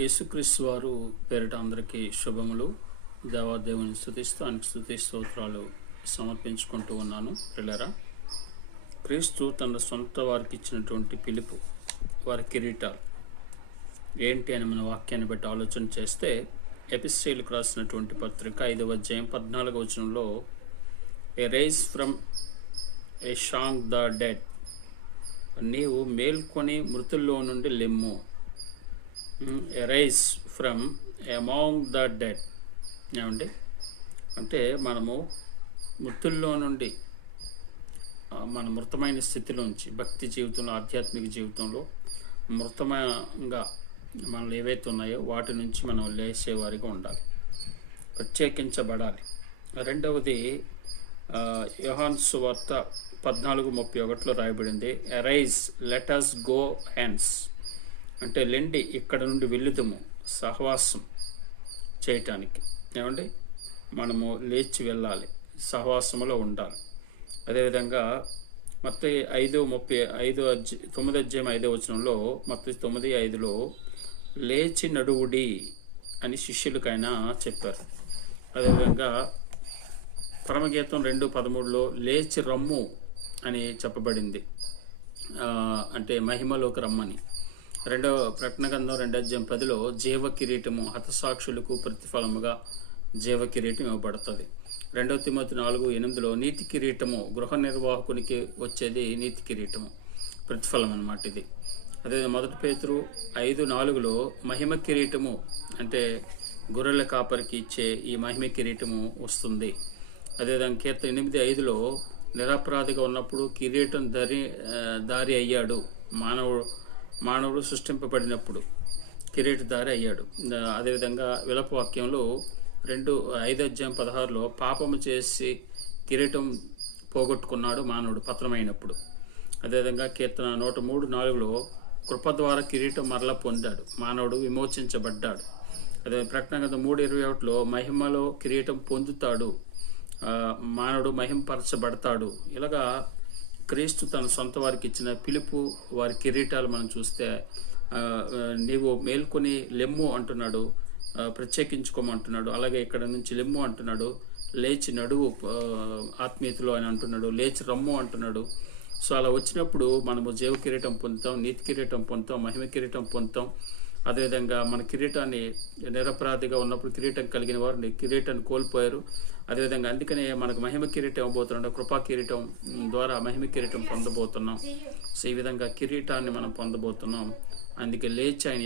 యేసుక్రీస్తు వారు పేరిట అందరికీ శుభములు. దేవాదేవుని స్థుతిస్తూ ఆయనకు స్థుతి స్తోత్రాలు సమర్పించుకుంటూ ఉన్నాను. పిల్లరా క్రీస్తు తన సొంత వారికి ఇచ్చినటువంటి పిలుపు వారి కిరీటాలు ఏంటి అని మన వాక్యాన్ని బట్టి ఆలోచన చేస్తే ఎపిస్ట్రీలకు రాసినటువంటి పత్రిక ఐదవ అధ్యాయం పద్నాలుగవ వచనంలో arise from among the dead నీవు మేల్కొని మృతుల్లో నుండి లెమ్ము. Arise from among the dead ఏమండి? అంటే మనము మృతుల్లో నుండి మన మృతమైన స్థితిలోంచి భక్తి జీవితంలో ఆధ్యాత్మిక జీవితంలో మృతమంగా మనలు ఏవైతే ఉన్నాయో వాటి నుంచి మనం లేచేవారిగా ఉండాలి. ప్రత్యేకించబడాలి. రెండవది యోహాన్ సువార్త పద్నాలుగు ముప్పై ఒకటిలో రాయబడింది ఎరైజ్ లెటస్ గో హ్యాండ్స్ అంటే లెండి ఇక్కడ నుండి వెళ్ళుదము సహవాసం చేయటానికి. ఏమండి? మనము లేచి వెళ్ళాలి సహవాసములో ఉండాలి. అదేవిధంగా మొత్తం ఐదు ముప్పై ఐదు అధ్య తొమ్మిది అధ్యాయం ఐదో వచనంలో మొత్తం తొమ్మిది ఐదులో లేచి నడువుడి అని శిష్యులకైనా చెప్పారు. అదేవిధంగా పరమగీతం రెండు పదమూడులో లేచి రమ్ము అని చెప్పబడింది. అంటే మహిమలోకి రమ్మని. రెండవ ప్రకటన గ్రంథం రెండో అధ్యాయం పదిలో జీవ కిరీటము హతసాక్షులకు ప్రతిఫలముగా జీవ కిరీటం ఇవ్వబడుతుంది. రెండవ తిమ్మతి నాలుగు ఎనిమిదిలో నీతి కిరీటము గృహ నిర్వాహకునికి వచ్చేది నీతి కిరీటము. ప్రతిఫలం అన్నమాట ఇది. అదే మొదటి పేతురు ఐదు నాలుగులో మహిమ కిరీటము అంటే గొర్రెల కాపరికి ఇచ్చే ఈ మహిమ కిరీటము వస్తుంది. అదేవిధంగా కీర్తన ఎనిమిది ఐదులో నిరపరాధిగా ఉన్నప్పుడు కిరీటం దరి దారి అయ్యాడు మానవుడు మానవుడు సృష్టింపబడినప్పుడు కిరీటదారి అయ్యాడు. అదేవిధంగా విలప వాక్యంలో రెండు ఐదు అధ్యాయం పదహారులో పాపము చేసి కిరీటం పోగొట్టుకున్నాడు మానవుడు పత్రమైనప్పుడు అదేవిధంగా కీర్తన నూట మూడు నాలుగులో కృప ద్వారా కిరీటం మరలా పొందాడు. మానవుడు విమోచించబడ్డాడు. అదే ప్రకటన గత మూడు ఇరవై ఒకటిలో మహిమలో కిరీటం పొందుతాడు. మానవుడు మహింపరచబడతాడు. ఇలాగా క్రీస్తు తన సొంత వారికి ఇచ్చిన పిలుపు వారి కిరీటాలు మనం చూస్తే నీవు మేల్కొని లెమ్ము అంటున్నాడు ప్రత్యేకించుకోమంటున్నాడు అలాగే ఇక్కడ నుంచి లెమ్ము అంటున్నాడు లేచి నడువు ఆ, ఆత్మీయతలో అని అంటున్నాడు లేచి రమ్ము అంటున్నాడు. సో అలా వచ్చినప్పుడు మనము జీవ కిరీటం పొందుతాం నీతి కిరీటం పొందుతాం మహిమ కిరీటం పొందుతాం. అదేవిధంగా మన కిరీటాన్ని నిరపరాధిగా ఉన్నప్పుడు కిరీటం కలిగిన వారు కిరీటాన్ని కోల్పోయారు. అదేవిధంగా అందుకనే మనకు మహిమ కిరీటం ఇవ్వబోతున్నాడు. కృపా కిరీటం ద్వారా మహిమ కిరీటం పొందబోతున్నాం. సో ఈ విధంగా కిరీటాన్ని మనం పొందబోతున్నాం. అందుకే లేచి ఆయన